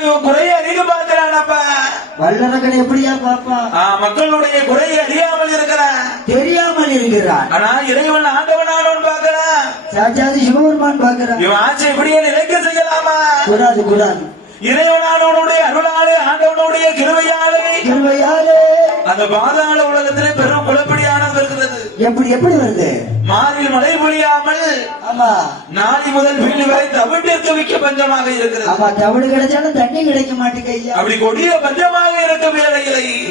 மக்களுடைய குறையை அறிந்து பார்க்கிறானப்ப. வல்லரகன் எப்படியா பாப்பான்? மக்களுடைய குறையை அறியாமல் இருக்கிறான், தெரியாமல் இருக்கிறான். ஆனா இறைவன் ஆண்டவனானவன் பார்க்கிறான், சாட்சாதி சிவபெருமான் பார்க்கிறான். இவன் ஆட்சி இப்படியே நிலைக்க செய்யலாமா? கூடாது கூடாது. இறைவனானவனுடைய அருளாலே ஆண்டவனுடைய கிருபையாலே அந்த பாதாள உலகத்திலே பெரும் குழப்படியானது இருக்கிறது. எப்படி எப்படி வருது? மாறில் மழை பொழியாமல் ஆமா நாளை முதல் வீடு வரை தவிட்டிற்கு மிக்க பஞ்சமாக இருக்கிறது. ஆமா, தவிடு கிடைச்சாலும் தண்ணி கிடைக்க மாட்டேங்க. அப்படி கொடிய பஞ்சமாக இருக்கும்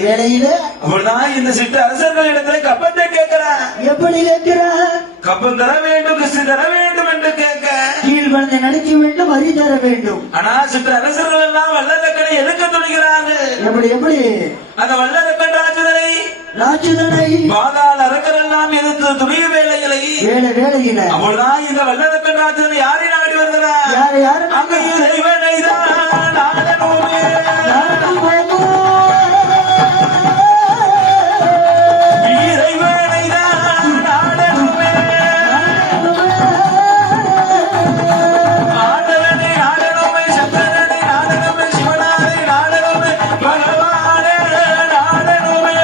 வேளையில அப்படிதான் இந்த சிட்டு அரசர்கள் இடத்துல கப்பத்தை கேட்கிறான். எப்படி கேட்கிறான்? கப்பம் தர வேண்டும், கிறிஸ்து தர வேண்டும் என்று கேட்க, கீழ் வளர்ந்து நடிக்க வேண்டும், அறி தர வேண்டும். ஆனா சிட்டு அரசர்கள் எல்லாம் வல்லரக்கனை எதுக்க துணிகிறார்கள். எப்படி எப்படி? அந்த வல்லரக்கன் ராட்சதனை பாதாள அரக்கர் எல்லாம் எதிர்த்து துணிய வேலைகளை அப்பொழுதுதான் இந்த வல்லரக்கன் ராட்சதனை யாரை நாடி வருகிறார்? யாரு? அங்க இறைவனை தான் நாடனுமே, இறைவனை தான் நாடனுமே, ஆண்டவனை நாடனுமே, சங்கரனை நாடனுமே, சிவனாரை நாடனுமே, பகவானே நாடனுமே,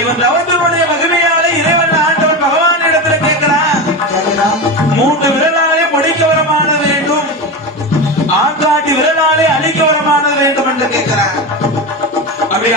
இவன் தவத்தினுடைய மகிமையாலே இறைவன் ஆண்டவன் பகவான் இடத்துல கேட்கிறான். 3 விரலாலே முடிக்க வரமான வேண்டும், ஆட்காட்டி விரலாலே அழிக்க வரமான வேண்டும் என்று கேட்கிறான். அப்படி